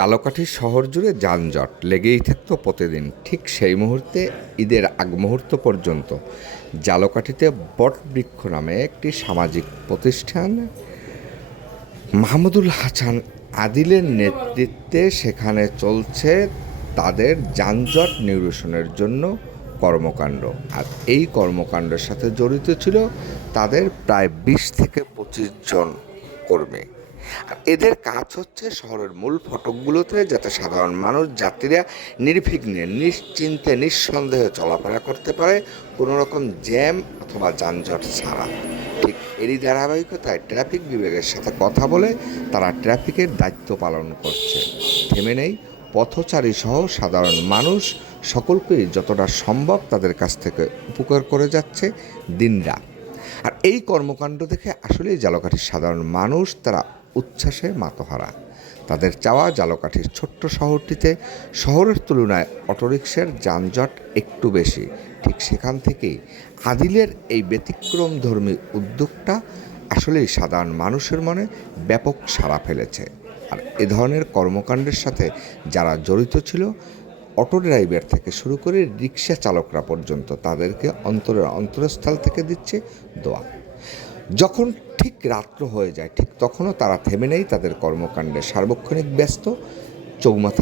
ঝালকাঠি শহর জুড়ে যানজট লেগেই থাকতো প্রতিদিন। ঠিক সেই মুহূর্তে ঈদের আগ মুহূর্ত পর্যন্ত ঝালকাঠিতে বটবৃক্ষ নামে একটি সামাজিক প্রতিষ্ঠান মাহমুদুল হাসান আদিলের নেতৃত্বে সেখানে চলছে তাদের যানজট নিরসনের জন্য কর্মকাণ্ড। আর এই কর্মকাণ্ডের সাথে জড়িত ছিল তাদের প্রায় ২০ থেকে ২৫ জন কর্মী। আর এদের কাজ হচ্ছে শহরের মূল ফটকগুলোতে যাতে সাধারণ মানুষ যাত্রীরা নির্বিঘ্নে নিশ্চিন্তে নিঃসন্দেহে চলাফেরা করতে পারে, কোনো রকম জ্যাম অথবা যানজট ছাড়া। ঠিক এরই ধারাবাহিকতায় ট্রাফিক বিভাগের সাথে কথা বলে তারা ট্রাফিকের দায়িত্ব পালন করছে। থেমে নেই পথচারী সহ সাধারণ মানুষ, সকলকেই যতটা সম্ভব তাদের কাছ থেকে উপকার করে যাচ্ছে দিনরাত। আর এই কর্মকাণ্ড দেখে আসলেই ঝালকাঠির সাধারণ মানুষ তারা উচ্ছ্বাসে মাতোহারা। তাদের চাওয়া ঝালকাঠির ছোট্ট শহরটিতে শহরের তুলনায় অটোরিকশার যানজট একটু বেশি। ঠিক সেখান থেকেই আদিলের এই ব্যতিক্রমধর্মী উদ্যোগটা আসলেই সাধারণ মানুষের মনে ব্যাপক সাড়া ফেলেছে। আর এ ধরনের কর্মকাণ্ডের সাথে যারা জড়িত ছিল, অটো ড্রাইভার থেকে শুরু করে রিক্সা চালকরা পর্যন্ত, তাদেরকে অন্তরের অন্তরস্থল থেকে দিচ্ছে দোয়া। যখন ঠিক রাত্র হয়ে যায়, ঠিক তখনও তারা থেমে নেই তাদের কর্মকাণ্ডে সার্বক্ষণিক ব্যস্ত। চৌমাথা